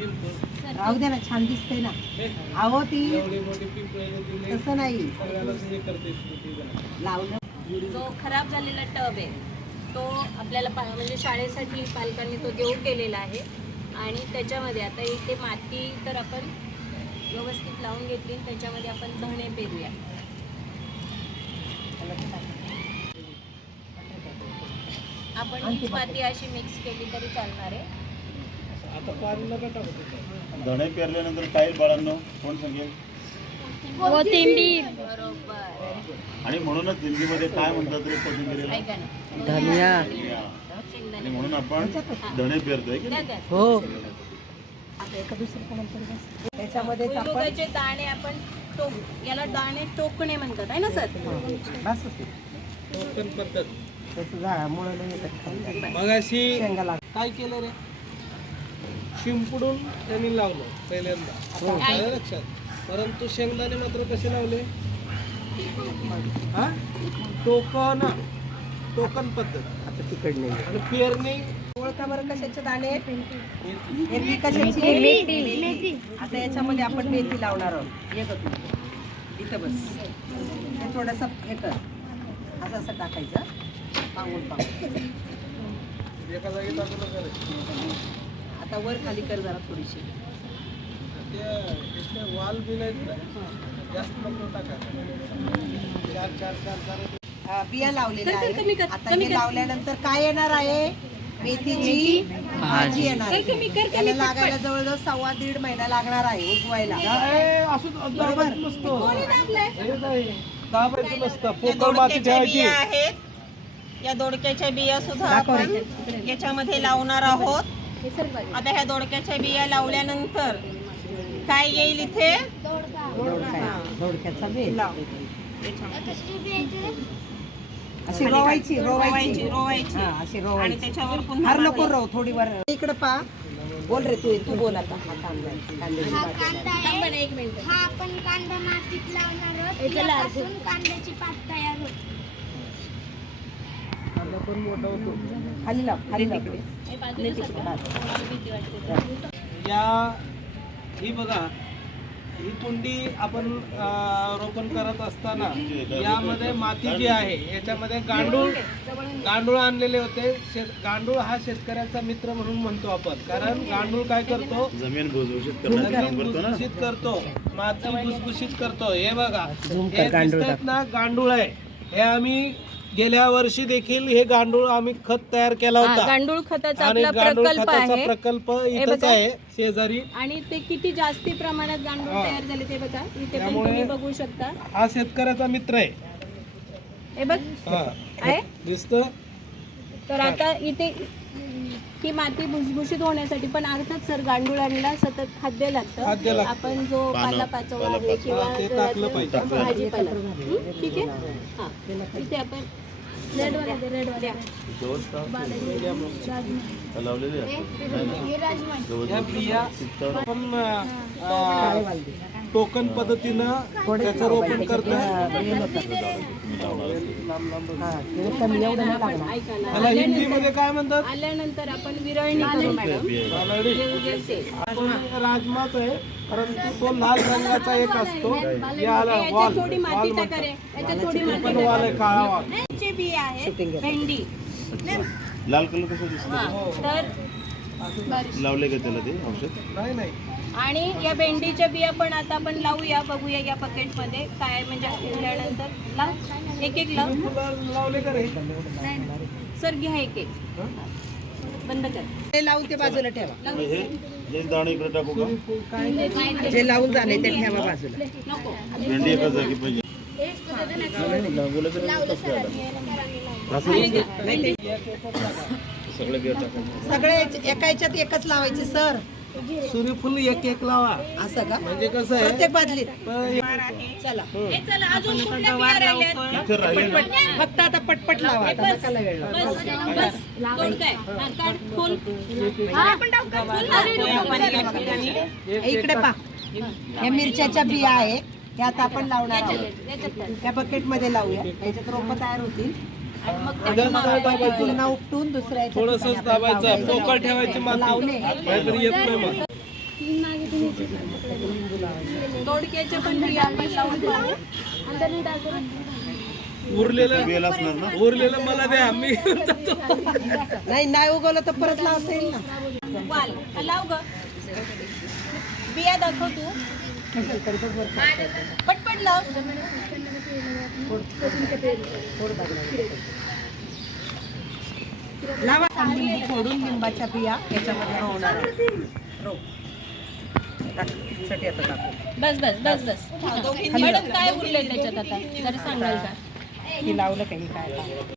राहू दे ना छान दिसते ना. अहो ती. तसं नाही. लावलं. जो खराब झालेला टब आहे तो आपल्याला पा म्हणजे शाळेसाठी पालकांनी तो देऊन गेलेला आहे. आणि त्याच्यामध्ये आता इथे माती तर आपण व्यवस्थित लावून घेतली त्याच्यामध्ये आपण धणे पेरूया. आपण ही माती अशी मिक्स केली तरी चालणार आहे. धणे पेरल्यानंतर काय बाळांनो कोण सांगेल? बरोबर आणि म्हणूनच हिंदीमध्ये काय म्हणतात रे ना. धनिया. आणि म्हणून आपण धणे पेरतोय? हो. बस. त्याच्यामध्येच आपण दाणे आपण टोक याला दाणे टोकणे म्हणतात आहे ना सर? नाही येतात खाली. मग अशी शेंगा लाग काय केलं रे? शिंपडून त्यांनी लावलं पहिल्यांदा. आलं लक्षात. परंतु शेंगदाणे मात्र कसे लावले? हा? टोकन. टोकन पद्धत. आता तिकडे नाही आणि पेरणी? ओळखा बरं कशाचे दाणे? एरवी कशाची? मेथी आता याच्यामध्ये आपण मेथी लावणार आहोत. ये तू इथं बस. हे थोडंसं हे कर. असं असं टाकायचं. पांगून पांगून. एका जागी टाकलं करे आता वर खाली कर जरा थोडीशी. ते वाल बिल आहेत ना जास्त नको टाका चार चार चार चार. अं, बिया लावलेल्या कर, कर, कमी कर, आहेत आता कमी हे कर. लावल्यानंतर काय येणार आहे? मेथीची भाजी येणार आहे. कमी कर, कमी त्याला. लागायला जवळजवळ सव्वा दीड महिना लागणार आहे उगवायला बरोबर. या दोडक्याच्या बिया आहेत. या दोडक्याच्या बिया सुद्धा आपण. याच्यामध्ये लावणार आहोत. आता ह्या दोडक्याच्या बिया लावल्यानंतर काय येईल इथे? दोडका. दोडक्याचा बेल अशी रोवायची रोवायची. रोवायची हा अशी आणि रोवायची त्याच्यावर पुन्हा नको रोव थोडी वर इकडे पा. बोल रे तू तू बोल आता. हा कांदा आहे. कांद्याची हा भाजी. कांदा थांबा आहे ना एक मिनिट. हा आपण कांदा मातीत लावणार आहोत. यापासून कांद्याची पात तयार होते. मोठा होतो. खाली लाव खाली लाव. हे. या ही बघा ही कुंडी आपण रोपण करत असताना यामध्ये माती जी आहे याच्यामध्ये गांडूळ गांडूळ आणलेले होते. शेत गांडूळ हा शेतकऱ्याचा मित्र म्हणून म्हणतो आपण. कारण गांडूळ काय करतो? जमीन भुसभुशीत करण्याचं काम जमीन करतो ना. भुसभुशीत करतो. माती भुसभुशीत करतो. हे बघा हे दिसतायत ना गांडूळ आहे. हे आम्ही गेल्या वर्षी देखील हे गांडूळ आम्ही खत तयार केला हा, होता. गांडूळ खताचा आणि आपला गांडूळ प्रकल्प खताचा आहे. प्रकल्प इथंच बघा. आहे शेजारी. आणि ते किती जास्ती प्रमाणात गांडूळ हा. तयार झाले ते बघा. इथे पण त्यामुळे- तुम्ही बघू शकता. हा शेतकऱ्याचा मित्र आहे. हे बघ. आहे? दिसत. तर आता इथे ही माती भुसभुशीत होण्यासाठी पण अर्थात सर गांडुळांना सतत खाद्य लागतं खाद्य लागतं. आपण जो पानं, पाला पाचोळा आहे पालापाचोळा. किंवा घरातलं पाहिजे. भाजीपाला हं, ठीक आहे हा इथे आपण द्या. का? का लावलेले आहे? या बिया आपण अं, टोकन पद्धतीनं त्याचं रोपण करतो हा ते कमी एवढं नाही लागणार. ऐका ना त्याला हिंदीमध्ये काय म्हणतात? आल्यानंतर आपण विरळणी करू मॅडम. आपण राजमाच आहे परंतु तो लाल रंगाचा एक असतो. याच्यात वाल थोडी माती म्हणतात. टाका रे याच्यात थोडी माती पण. वाल आहे काळा आहे. भेंडी. लाल कलर कसं दिसतं? हा, तर लावले का त्याला ते औषध? नाही नाही. आणि या भेंडीच्या बिया पण आता आपण लावूया बघूया या बकेटमध्ये काय म्हणजे फुलल्यानंतर लाव एक एक लाव. सर घ्या एक एक. बंद कर. ते लावून ते बाजूला ठेवा. मग हे दाणे इकडे टाकू का? जे लावून झाले ते ठेवा बाजूला. नको. भेंडी एका जागी पाहिजे. सगळे एका याच्यात एकच लावायचे सर. सूर्यफूल एक एक लावा. असं का? म्हणजे कसं आहे? प्रत्येक बादलीत. पण चला. हे. चला अजून कुठल्या बिया राहिल्यात? इथे राहिले ना फक्त आता पटपट लावा आता नकाला वेळ लावा. बस बस. दोन काय हा, काढ खोल हा, पण टाक, काढ, खोल ना. हे इकडे पा. या मिरच्याच्या बिया आहे त्या आता आपण लावणार आहोत. याच्यात. त्या बकेटमध्ये लावूया. याच्यात रोप तयार होतील. उपटून दुसऱ्या याच्यात थोडस ठिकाणी आपण दाबायचं. पोकळ ठेवायची माती. लावले. काहीतरी येत नाही मग. दोडक्याचे पण बिया आपण लावून पाहू. उरलेलं वेल असणार ना? उरलेलं मला द्या मी नाही नाही उगवलं तर परत लावता येईल ना. वाल लाव ग. बिया दाखव तू. पटपट लाव. लावा लिंबू फोडून लिंबाच्या बिया याच्यामध्ये आता टाकू. बस बस बस बस. मॅडम काय उरलंय त्याच्यात आता? जरा सांगाल का? ही लावलं काही काय?